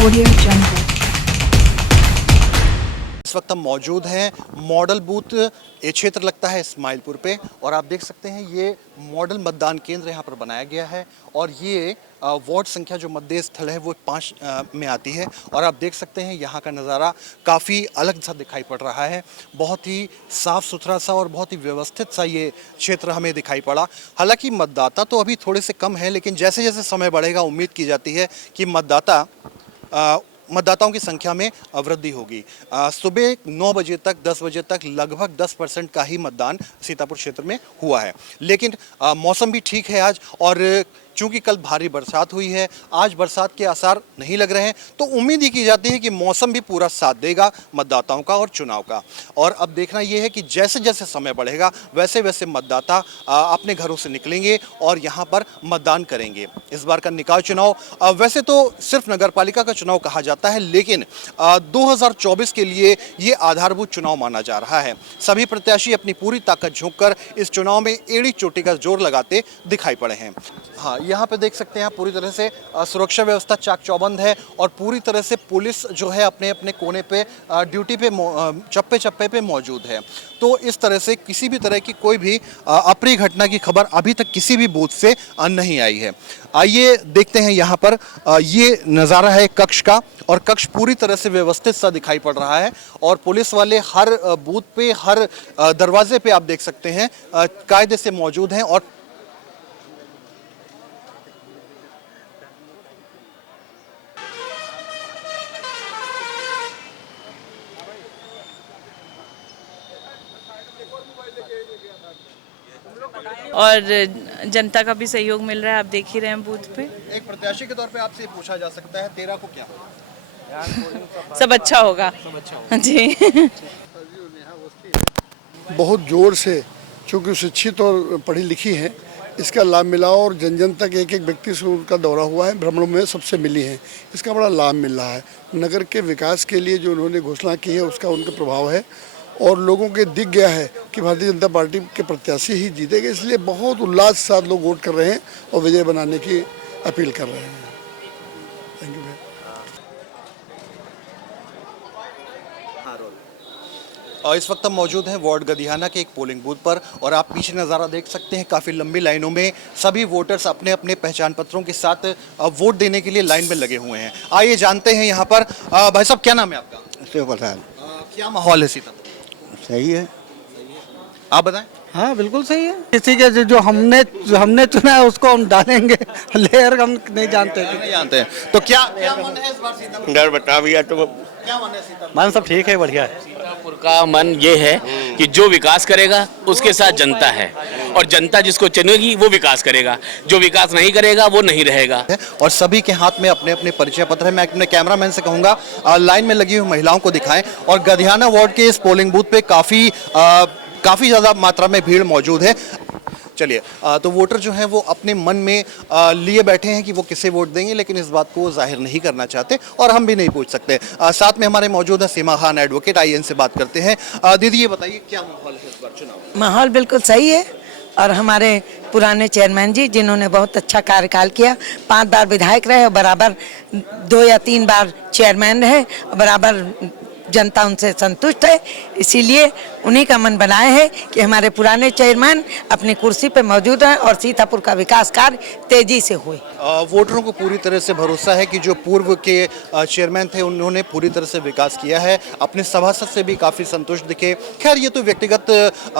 Audio Jungle. इस वक्त हम मौजूद हैं मॉडल बूथ, ये क्षेत्र लगता है इस्माइलपुर पे, और आप देख सकते हैं ये मॉडल मतदान केंद्र यहाँ पर बनाया गया है। और ये वार्ड संख्या जो मतदेय स्थल है वो 5 में आती है। और आप देख सकते हैं यहाँ का नज़ारा काफ़ी अलग सा दिखाई पड़ रहा है। बहुत ही साफ़ सुथरा सा और बहुत ही व्यवस्थित सा ये क्षेत्र हमें दिखाई पड़ा। हालांकि मतदाता तो अभी थोड़े से कम है, लेकिन जैसे जैसे समय बढ़ेगा उम्मीद की जाती है कि मतदाताओं की संख्या में वृद्धि होगी। सुबह 9 बजे तक 10 बजे तक लगभग 10% का ही मतदान सीतापुर क्षेत्र में हुआ है। लेकिन मौसम भी ठीक है आज, और चूंकि कल भारी बरसात हुई है, आज बरसात के आसार नहीं लग रहे हैं, तो उम्मीद ही की जाती है कि मौसम भी पूरा साथ देगा मतदाताओं का और चुनाव का। और अब देखना यह है कि जैसे जैसे समय बढ़ेगा वैसे वैसे मतदाता अपने घरों से निकलेंगे और यहाँ पर मतदान करेंगे। इस बार का निकाय चुनाव वैसे तो सिर्फ नगरपालिका का चुनाव कहा जाता है, लेकिन 2024 के लिए ये आधारभूत चुनाव माना जा रहा है। सभी प्रत्याशी अपनी पूरी ताकत झोंककर इस चुनाव में एड़ी चोटी का जोर लगाते दिखाई पड़े हैं। हाँ, यहाँ पे देख सकते हैं आप, पूरी तरह से सुरक्षा व्यवस्था चाक चौबंद है और पूरी तरह से पुलिस जो है अपने अपने कोने पे ड्यूटी पे चप्पे चप्पे पे मौजूद है। तो इस तरह से किसी भी तरह की कोई भी अप्रिय घटना की खबर अभी तक किसी भी बूथ से नहीं आई है। आइए देखते हैं यहाँ पर ये नज़ारा है कक्ष का, और कक्ष पूरी तरह से व्यवस्थित सा दिखाई पड़ रहा है। और पुलिस वाले हर बूथ पे, हर दरवाजे पे आप देख सकते हैं कायदे से मौजूद हैं। और जनता का भी सहयोग मिल रहा है, आप देख ही रहे हैं बूथ पे। एक प्रत्याशी के तौर पे आपसे पूछा जा सकता है, तेरा को क्या होगा? सब अच्छा होगा, जी। बहुत जोर से, चूँकि शिक्षित और पढ़ी लिखी हैं, इसका लाभ मिला और जन जन तक एक एक व्यक्ति से उनका दौरा हुआ है, भ्रमण में सबसे मिली हैं, इसका बड़ा लाभ मिल रहा है। नगर के विकास के लिए जो उन्होंने घोषणा की है उसका उनका प्रभाव है, और लोगों के दिख गया है कि भारतीय जनता पार्टी के प्रत्याशी ही जीतेंगे, इसलिए बहुत उल्लास के साथ लोग वोट कर रहे हैं और विजय बनाने की अपील कर रहे हैं। Thank you. और इस वक्त हम मौजूद हैं वार्ड गदियाना के एक पोलिंग बूथ पर, और आप पीछे नज़ारा देख सकते हैं। काफ़ी लंबी लाइनों में सभी वोटर्स अपने अपने पहचान पत्रों के साथ वोट देने के लिए लाइन में लगे हुए हैं। आइए जानते हैं यहाँ पर, भाई साहब क्या नाम है आपका? शिव प्रसाद। क्या माहौल है सीतापुर? सही है। आप बताएं। हाँ बिल्कुल सही है। किसी के जो हमने चुना है उसको हम डालेंगे, लेयर हम नहीं जानते हैं। तो क्या मन है इस बार सीतापुर? डर बता भैया, तो क्या मन है सीतापुर? मन सब ठीक है, बढ़िया है। सीतापुर का मन ये है कि जो विकास करेगा उसके साथ जनता है, और जनता जिसको चुनेगी वो विकास करेगा, जो विकास नहीं करेगा वो नहीं रहेगा। और सभी के हाथ में अपने अपने परिचय पत्र है। मैं अपने कैमरामैन से कहूंगा लाइन में लगी हुई महिलाओं को दिखाएं। और गदियाना वार्ड के इस पोलिंग बूथ पे काफ़ी ज़्यादा मात्रा में भीड़ मौजूद है। चलिए, तो वोटर जो हैं वो अपने मन में लिए बैठे हैं कि वो किसे वोट देंगे, लेकिन इस बात को जाहिर नहीं करना चाहते और हम भी नहीं पूछ सकते। साथ में हमारे मौजूद है सीमा खान एडवोकेट, आइए इनसे बात करते हैं। दीदी ये बताइए क्या माहौल है इस बार चुनाव? माहौल बिल्कुल सही है, और हमारे पुराने चेयरमैन जी जिन्होंने बहुत अच्छा कार्यकाल किया, 5 बार विधायक रहे और बराबर 2 या 3 बार चेयरमैन रहे, और बराबर जनता उनसे संतुष्ट है। इसीलिए उन्हीं का मन बनाए है कि हमारे पुराने चेयरमैन अपनी कुर्सी पर मौजूद हैं और सीतापुर का विकास कार्य तेजी से हुए। वोटरों को पूरी तरह से भरोसा है कि जो पूर्व के चेयरमैन थे उन्होंने पूरी तरह से विकास किया है। अपने सभासद से भी काफ़ी संतुष्ट दिखे। खैर ये तो व्यक्तिगत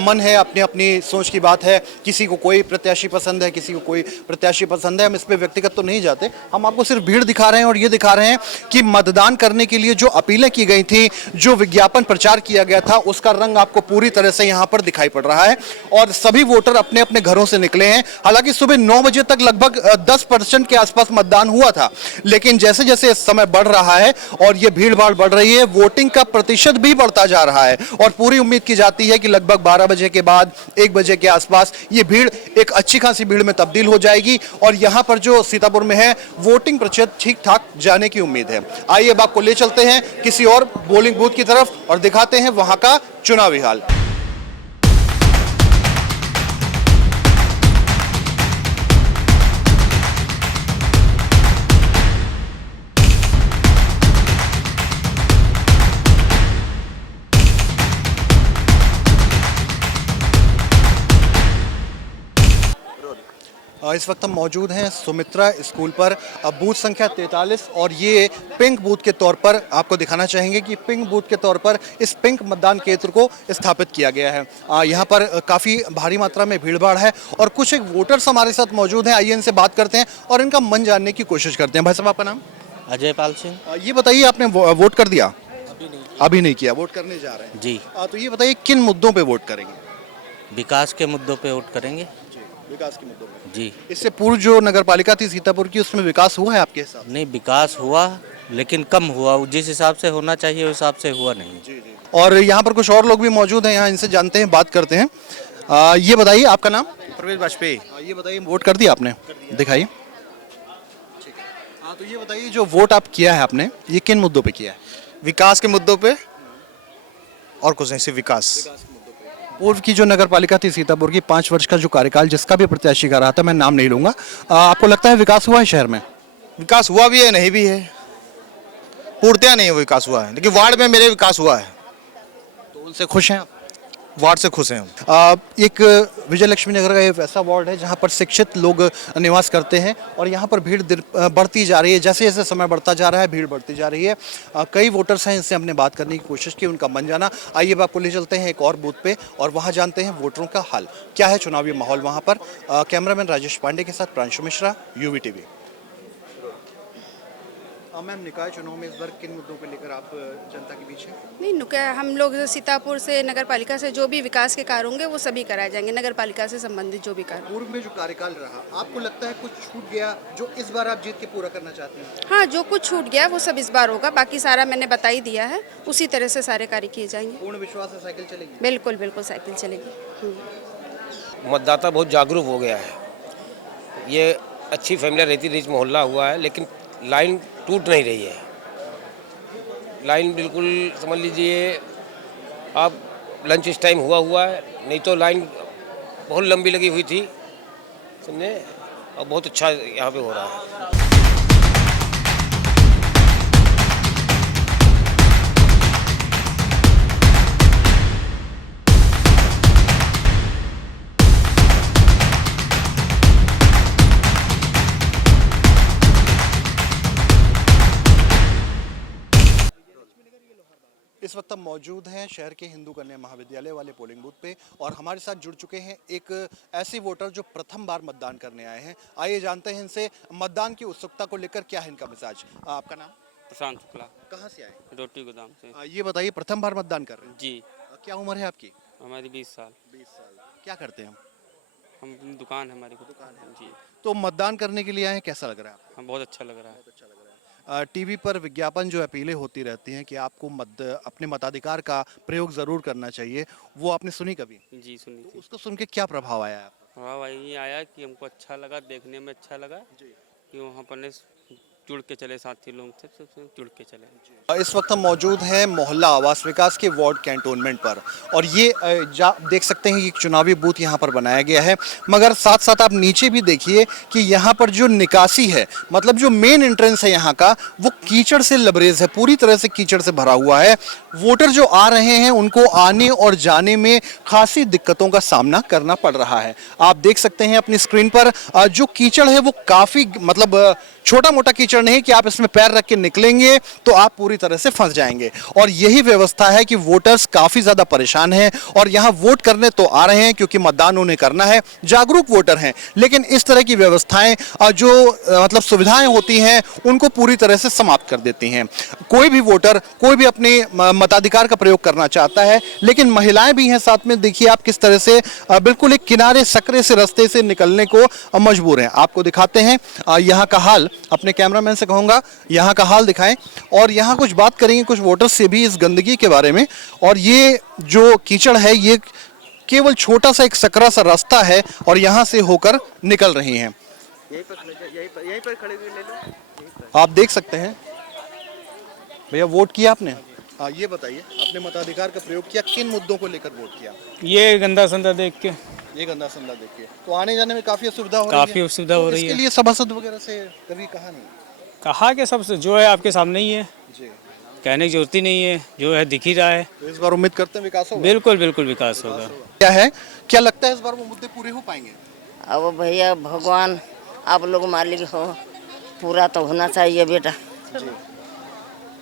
मन है, अपनी अपनी सोच की बात है। किसी को कोई प्रत्याशी पसंद है, किसी को कोई प्रत्याशी पसंद है, हम इस पर व्यक्तिगत तो नहीं जाते। हम आपको सिर्फ भीड़ दिखा रहे हैं और ये दिखा रहे हैं कि मतदान करने के लिए जो अपीलें की गई थी, जो विज्ञापन प्रचार किया गया था, उसका रंग आपको पूरी तरह से यहाँ पर दिखाई पड़ रहा है। और सभी वोटर अपने अपने घरों से निकले हैं। हालांकि सुबह 9 बजे तक लगभग 10% के आसपास मतदान हुआ था, लेकिन जैसे जैसे समय बढ़ रहा है और ये भीड़ भाड़ बढ़ रही है, वोटिंग का प्रतिशत भी बढ़ता जा रहा है। और पूरी उम्मीद की जाती है कि लगभग 12 बजे के बाद 1 बजे के आसपास ये भीड़ एक अच्छी खासी भीड़ में तब्दील हो जाएगी, और यहाँ पर जो सीतापुर में है वोटिंग प्रतिशत ठीक ठाक जाने की उम्मीद है। आइए अब आपको ले चलते हैं किसी और पोलिंग बूथ की तरफ और दिखाते हैं वहां का चुनावी हाल। इस वक्त हम मौजूद हैं सुमित्रा स्कूल पर बूथ संख्या 43 और ये पिंक बूथ के तौर पर आपको दिखाना चाहेंगे कि पिंक बूथ के तौर पर इस पिंक मतदान केंद्र को स्थापित किया गया है। यहाँ पर काफ़ी भारी मात्रा में भीड़भाड़ है और कुछ एक वोटर्स हमारे साथ मौजूद हैं। आइए इनसे बात करते हैं और इनका मन जानने की कोशिश करते हैं। भाई साहब, आपका नाम? अजय पाल सिंह। ये बताइए, आपने वोट कर दिया? अभी नहीं किया, वोट करने जा रहे हैं जी। तो ये बताइए किन मुद्दों पे वोट करेंगे? विकास के मुद्दों पे वोट करेंगे विकास के मुद्दों पे। जी। इससे पूर्व जो नगर पालिका थी सीतापुर की, उसमें विकास हुआ है आपके हिसाब से? नहीं, विकास हुआ लेकिन कम हुआ, जिस हिसाब से होना चाहिए उस हिसाब से हुआ नहीं। और यहाँ पर कुछ और लोग भी मौजूद हैं, यहाँ इनसे जानते हैं, बात करते हैं। ये बताइए, आपका नाम? प्रवेश वाजपेयी। ये बताइए, वोट कर दिया आपने? दिखाइए। ठीक है। तो ये बताइए, जो वोट आप किया है आपने, ये किन मुद्दों पे किया है? विकास के मुद्दों पे और कुछ नहीं, सिर्फ विकास। पूर्व की जो नगर पालिका थी सीतापुर की, 5 वर्ष का जो कार्यकाल जिसका भी प्रत्याशी का रहा था, मैं नाम नहीं लूंगा, आपको लगता है विकास हुआ है शहर में? विकास हुआ भी है, नहीं भी है, पूर्णतया नहीं विकास हुआ है, लेकिन वार्ड में मेरे विकास हुआ है। तो उनसे खुश हैं आप? वार्ड से खुश हैं हम। एक विजय लक्ष्मी नगर का एक ऐसा वार्ड है जहां पर शिक्षित लोग निवास करते हैं और यहां पर भीड़ बढ़ती जा रही है। जैसे जैसे समय बढ़ता जा रहा है, भीड़ बढ़ती जा रही है। कई वोटर्स हैं, इनसे हमने बात करने की कोशिश की, उनका मन जाना। आइए अब आपको ले चलते हैं एक और बूथ पे और वहां जानते हैं वोटरों का हाल क्या है, चुनावी माहौल वहां पर। कैमरामैन राजेश पांडे के साथ Pranshu Mishra, UV TV. Ma'am, निकाय चुनाव में इस बार किन मुद्दों को लेकर आप जनता के बीच हैं? नहीं, हम लोग सीतापुर से नगर पालिका से जो भी विकास के कार्य होंगे वो सभी कराए जाएंगे, नगर पालिका से संबंधित जो भी कार्य। पूर्व में जो कार्यकाल रहा, आपको लगता है कुछ छूट गया जो इस बार आप जीत के पूरा करना चाहते हैं? हाँ, जो कुछ छूट गया वो सब इस बार होगा, बाकी सारा मैंने बता ही दिया है, उसी तरह से सारे कार्य किए जाएंगे। पूर्ण विश्वास है साइकिल चलेगी? बिल्कुल बिल्कुल साइकिल चलेगी। मतदाता बहुत जागरूक हो गया है। ये अच्छी फैमिली रहती रिच मोहल्ला हुआ है, लेकिन लाइन टूट नहीं रही है। लाइन बिल्कुल समझ लीजिए आप, लंच इस टाइम हुआ है, नहीं तो लाइन बहुत लंबी लगी हुई थी, समझे। और बहुत अच्छा यहाँ पे हो रहा है। इस वक्त हम मौजूद हैं शहर के हिंदू कन्या महाविद्यालय वाले पोलिंग बूथ पे और हमारे साथ जुड़ चुके हैं एक ऐसे वोटर जो प्रथम बार मतदान करने आए हैं। आइए जानते हैं इनसे मतदान की उत्सुकता को लेकर क्या है इनका मिजाज। आपका नाम? प्रशांत शुक्ला। कहाँ से आए? रोटी गोदाम से। ये बताइए, प्रथम बार मतदान कर रहे हैं? जी। क्या उम्र है आपकी? हमारी 20 साल। 20 साल। क्या करते हैं हम अपनी दुकान है, हमारी दुकान है जी। तो मतदान करने के लिए आए हैं, कैसा लग रहा है आपको? हम बहुत अच्छा लग रहा है। टीवी पर विज्ञापन जो अपीलें होती रहती हैं कि आपको अपने मताधिकार का प्रयोग जरूर करना चाहिए, वो आपने सुनी कभी? जी सुनी थी। उसको सुन के क्या प्रभाव आया आपको? प्रभाव यही आया कि हमको अच्छा लगा, देखने में अच्छा लगा कि वहाँ पर जुड़ के चले, साथी लोग से जुड़ के चले। इस वक्त हम मौजूद हैं मोहल्ला आवास विकास के वार्ड कैंटोनमेंट पर और ये देख सकते हैं एक चुनावी बूथ यहाँ पर बनाया गया है, मगर साथ साथ आप नीचे भी देखिए कि यहाँ पर जो निकासी है, मतलब जो मेन एंट्रेंस है यहाँ का, वो कीचड़ से लबरेज है, पूरी तरह से कीचड़ से भरा हुआ है। वोटर जो आ रहे हैं उनको आने और जाने में खासी दिक्कतों का सामना करना पड़ रहा है। आप देख सकते हैं अपनी स्क्रीन पर जो कीचड़ है वो काफ़ी, मतलब छोटा मोटा कीचड़ नहीं कि आप इसमें पैर रख के निकलेंगे तो आप पूरी तरह से फंस जाएंगे। और यही व्यवस्था है कि वोटर्स काफ़ी ज़्यादा परेशान हैं और यहाँ वोट करने तो आ रहे हैं क्योंकि मतदान उन्हें करना है, जागरूक वोटर हैं, लेकिन इस तरह की व्यवस्थाएं जो मतलब सुविधाएं होती हैं उनको पूरी तरह से समाप्त कर देती हैं। कोई भी वोटर, कोई भी अपने मताधिकार का प्रयोग करना चाहता है, लेकिन महिलाएं भी हैं साथ में। देखिए आप किस तरह से बिल्कुल एक किनारे सकरे से रास्ते से निकलने को मजबूर हैं। आपको दिखाते हैं यहाँ का हाल, अपने कैमरामैन से कहूँगा यहाँ का हाल दिखाएं और यहाँ कुछ बात करेंगे कुछ वोटर्स से भी इस गंदगी के बारे में। और ये जो कीचड़ है ये केवल छोटा सा एक सकरा सा रास्ता है और यहाँ से होकर निकल रही हैं। यहीं पर खड़े हुए ले लो। आप देख सकते हैं। भैया, वोट किया आपने? ये बताइए, अपने मताधिकार का प्रयोग किया, किन मुद्दों को लेकर वोट किया? ये गंदा संदा देख के। ये गंदा संदा देख के तो आने जाने में काफी असुविधा हो रही है। काफी असुविधा हो रही है। इसके लिए सभासद वगैरह से कभी कहा नहीं? कहा कि सब जो है आपके सामने ही है जी, कहने की जरूरत ही नहीं है, जो है दिख ही रहा है। तो इस बार उम्मीद करते हैं विकास होगा? बिल्कुल बिल्कुल विकास होगा। क्या है, क्या लगता है इस बार वो मुद्दे पूरे हो पाएंगे? अब भैया भगवान आप लोग मालिक हो, पूरा तो होना चाहिए बेटा।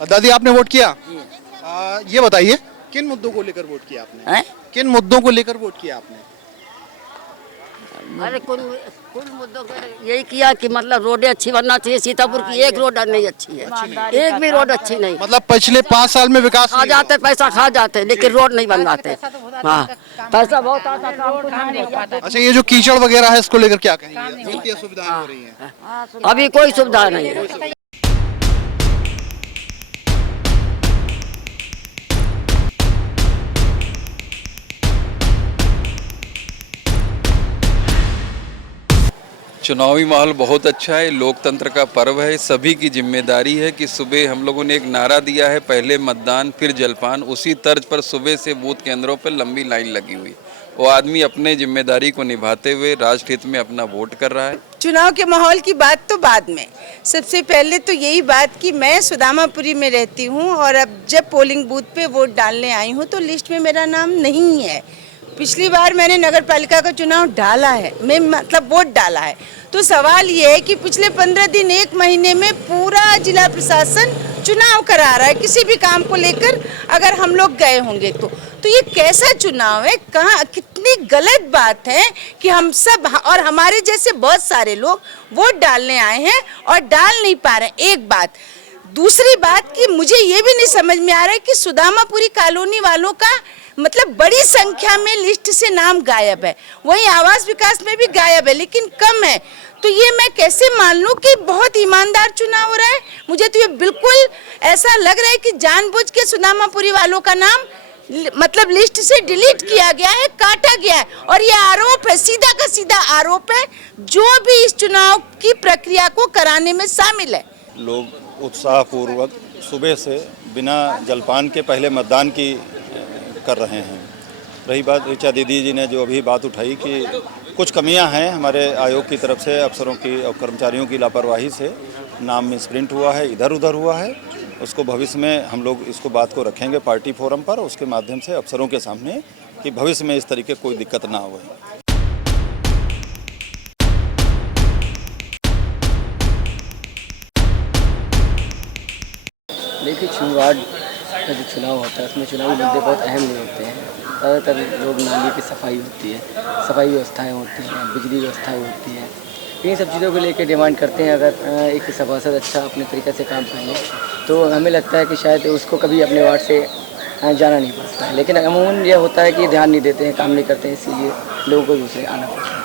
दादी आपने वोट किया? ये बताइए किन मुद्दों को लेकर वोट किया आपने? किन मुद्दों को लेकर वोट किया आपने? अरे कुल मुद्दों को यही किया कि मतलब रोडें अच्छी बनना चाहिए। सीतापुर की एक रोड नहीं अच्छी है, एक भी रोड अच्छी नहीं। मतलब पिछले 5 साल में विकास खा जाते, पैसा खा जाते, लेकिन रोड नहीं बनवाते। हाँ, पैसा बहुत आता, अच्छा ये जो कीचड़ वगैरह है इसको लेकर क्या कहेंगे? क्या सुविधाएं हो रही हैं? अभी कोई सुविधा नहीं है। चुनावी माहौल बहुत अच्छा है, लोकतंत्र का पर्व है। सभी की जिम्मेदारी है कि सुबह हम लोगों ने एक नारा दिया है, पहले मतदान फिर जलपान। उसी तर्ज पर सुबह से बूथ केंद्रों पर लंबी लाइन लगी हुई। वो आदमी अपने जिम्मेदारी को निभाते हुए राष्ट्र हित में अपना वोट कर रहा है। चुनाव के माहौल की बात तो बाद में, सबसे पहले तो यही बात कि मैं सुदामापुरी में रहती हूँ और अब जब पोलिंग बूथ पे वोट डालने आई हूँ तो लिस्ट में मेरा नाम नहीं है। पिछली बार मैंने नगर पालिका का चुनाव डाला है, मैं मतलब वोट डाला है। तो सवाल ये है कि पिछले 15 दिन 1 महीने में पूरा जिला प्रशासन चुनाव करा रहा है किसी भी काम को लेकर। अगर हम लोग गए होंगे तो ये कैसा चुनाव है? कहाँ कितनी गलत बात है कि हम सब और हमारे जैसे बहुत सारे लोग वोट डालने आए हैं और डाल नहीं पा रहे। एक बात, दूसरी बात कि मुझे ये भी नहीं समझ में आ रहा है कि सुदामापुरी कॉलोनी वालों का मतलब बड़ी संख्या में लिस्ट से नाम गायब है, वहीं आवास विकास में भी गायब है लेकिन कम है। तो ये मैं कैसे मान लूं कि बहुत ईमानदार चुनाव हो रहा है? मुझे तो ये बिल्कुल ऐसा लग रहा है कि जानबूझ के सुदामापुरी वालों का नाम मतलब लिस्ट से डिलीट किया गया है, काटा गया है। और ये आरोप है, सीधा का सीधा आरोप है, जो भी इस चुनाव की प्रक्रिया को कराने में शामिल है। लोग उत्साहपूर्वक सुबह से बिना जलपान के पहले मतदान की कर रहे हैं। रही बात ऋचा दीदी जी ने जो अभी बात उठाई कि कुछ कमियां हैं हमारे आयोग की तरफ से, अफसरों की और कर्मचारियों की लापरवाही से नाम मिसप्रिंट हुआ है, इधर उधर हुआ है। उसको भविष्य में हम लोग इसको बात को रखेंगे पार्टी फोरम पर, उसके माध्यम से अफसरों के सामने कि भविष्य में इस तरीके कोई दिक्कत ना हो। देखिए, शुरुआत का जो चुनाव होता है उसमें चुनावी मुद्दे बहुत अहम नहीं होते हैं। ज़्यादातर लोग नाली की सफाई होती है, सफाई व्यवस्थाएँ होती हैं, बिजली व्यवस्थाएँ होती हैं, इन सब चीज़ों को लेकर डिमांड करते हैं। अगर एक सभासद अच्छा अपने तरीके से काम कर ले तो हमें लगता है कि शायद उसको कभी अपने वार्ड से जाना नहीं पड़ता है। लेकिन अमूमन यह होता है कि ध्यान नहीं देते हैं, काम नहीं करते हैं, इसीलिए लोगों को दूसरे आना पड़ता है।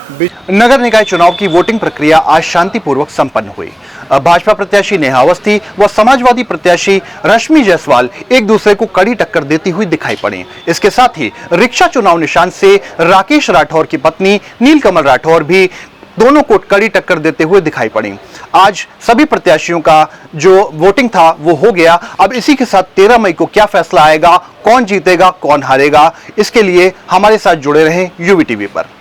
नगर निकाय चुनाव की वोटिंग प्रक्रिया आज शांतिपूर्वक संपन्न हुई। भाजपा प्रत्याशी नेहा अवस्थी व समाजवादी प्रत्याशी रश्मि जायसवाल एक दूसरे को कड़ी टक्कर देती हुई दिखाई पड़ी। इसके साथ ही रिक्शा चुनाव निशान से राकेश राठौर की पत्नी नीलकमल राठौर भी दोनों को कड़ी टक्कर देते हुए दिखाई पड़ी। आज सभी प्रत्याशियों का जो वोटिंग था वो हो गया। अब इसी के साथ 13 मई को क्या फैसला आएगा, कौन जीतेगा कौन हारेगा, इसके लिए हमारे साथ जुड़े रहें यूवी टीवी पर।